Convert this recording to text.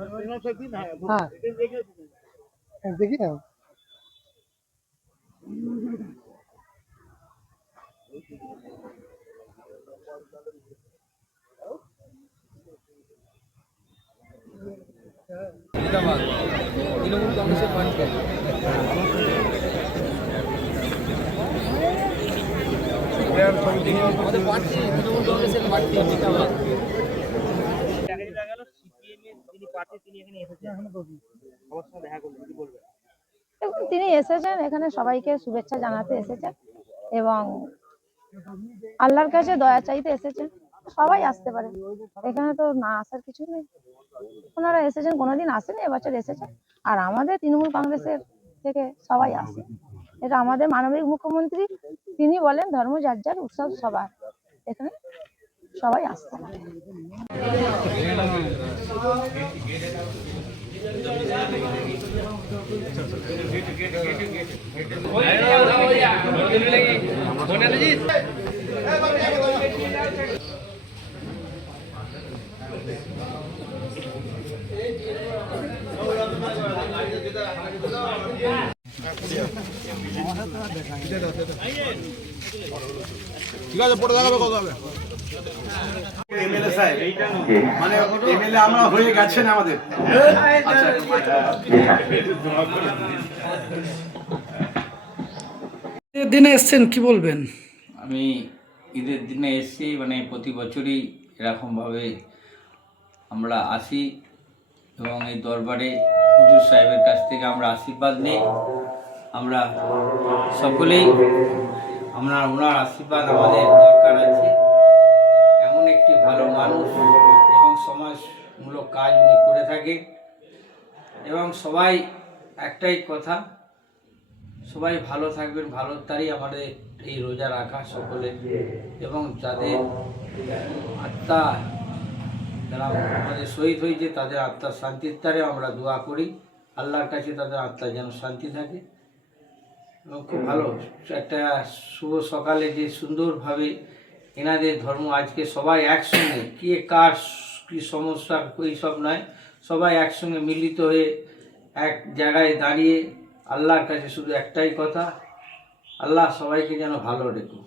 हाँ देखिए ना তৃণমূল কংগ্রেসের প্রার্থী আমাদের প্রার্থী তৃণমূল কংগ্রেসের প্রার্থী তিনি এসেছেন এখানে সবাইকে শুভেচ্ছা জানাতে এসেছেন এবং আল্লাহর কাছে দয়া চাইতে এসেছেন। সবাই আসতে পারে, এখানে তো না আসার কিছু নেই। ওনারা এসেছেন, কোনোদিন আসেনি, এবছর এসেছেন। আর আমাদের তৃণমূল কংগ্রেসের থেকে সবাই আসে। এটা আমাদের মানবিক মুখ্যমন্ত্রী, তিনি বলেন ধর্ম যার যার, উৎসব সবার। এখানে সবাই আসতে পারে। ঠিক আছে, পরে দেখাবে কত হবে। এমএলএ সাহেব মানে এমএলএ আমরা হয়ে গেছেন আমাদের। দিনে এসছেন, কি বলবেন? আমি ঈদের দিনে এসেছি, মানে প্রতি বছরই এরকমভাবে আমরা আসি এবং এই দরবারে হুজুর সাহেবের কাছ থেকে আমরা আশীর্বাদ নিই। আমরা সকলেই ওনার আশীর্বাদ আমাদের দরকার আছে। এমন একটি ভালো মানুষ এবং সমাজমূলক কাজ উনি করে থাকে এবং সবাই একটাই কথা, সবাই ভালো থাকবেন, ভালোর তারই আমাদের এই রোজা রাখা সকলে, এবং যাদের আত্মা যারা আমাদের শহীদ হয়েছে তাদের আত্মার শান্তির তারে আমরা দোয়া করি, আল্লাহর কাছে তাদের আত্মা যেন শান্তি থাকে। এবং খুব ভালো একটা শুভ সকালে যে সুন্দরভাবে এনাদের ধর্ম আজকে সবাই একসঙ্গে, কে কার কী সমস্যা এইসব নয়, সবাই একসঙ্গে মিলিত হয়ে এক জায়গায় দাঁড়িয়ে আল্লাহর কাছে শুধু একটাই কথা, আল্লাহ সবাইকে যেন ভালো রেখো।